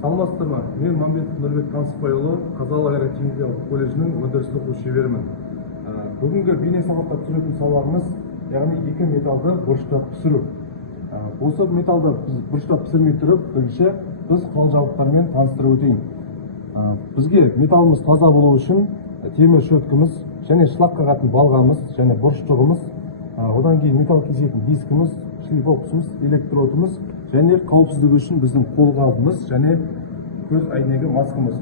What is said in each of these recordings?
Саламатсыздар ма? Мен Мамбетов Нұрбек Таңсықбайұлы, Қазалы аэротехникалық колледжінің өндірістік оқу шеберімін. Бүгінгі бейне сабақта түсіретін сабағымыз, яғни екі металды бұрыштап пісіру. Осы металды біз бұрыштап пісірмей тұрып, бірінші біз құрал-жабдықтармен таныстырып өтейін. Бізге металымыз таза болу үшін темір шөткіміз, және шлак қағатын балғамыз, және бұрыштығымыз, одан кейін металл кесетін дискіміз, шлифовкасымыз, электродымыз, және қауіпсіздік үшін біздің қолғабымыз және көз әйнегі маскамыз.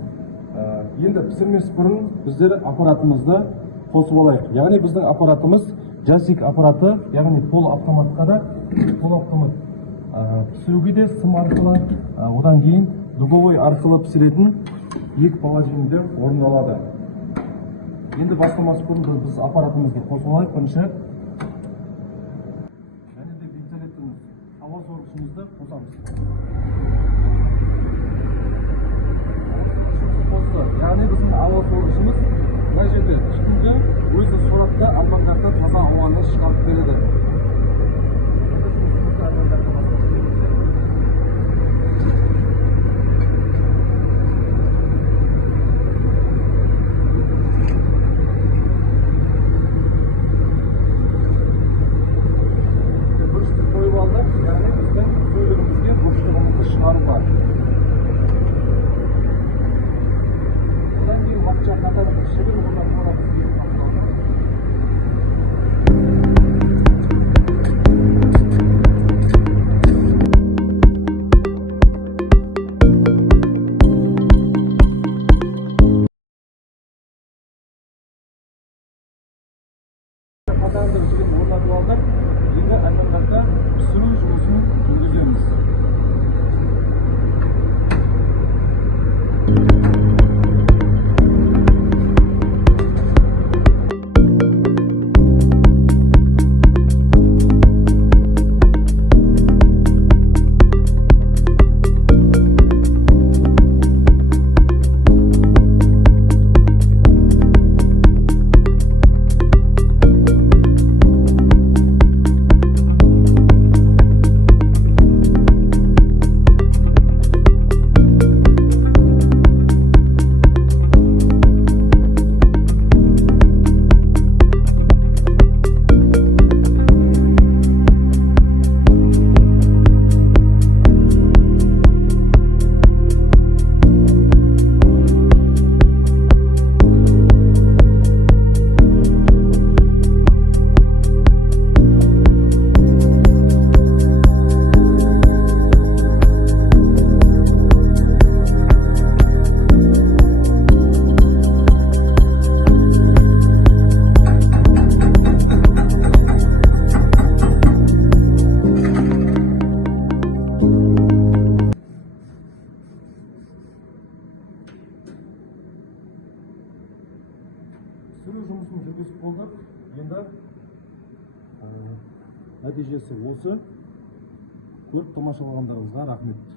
Енді пісірмес бұрын біздер аппаратымызды қосып алайық. Яғни біздің аппаратымыз жасик аппараты, яғни полуавтоматқа да полуавтомат. Пісіруге де сым арқылы, одан кейін дуговой арқылы пісіретін екі положениеде орындалады. Енді бастамас бұрын біз аппаратымызды қосып алайық. Бірінші және де вентиляторымыз, ауа сорғышымызды қосамыз. Яғни біздің ауа сорғышымыз мына жерде түтінді өзі сорапта алмаңдатта таза ауаны шығарып береді. Енді аймақтарда пісіру жұмысын жүргіземіз. Пісіру жұмысын жүргізіп болдық. Енді нәтижесі осы. Көріп тамашалағандарыңызға рахмет.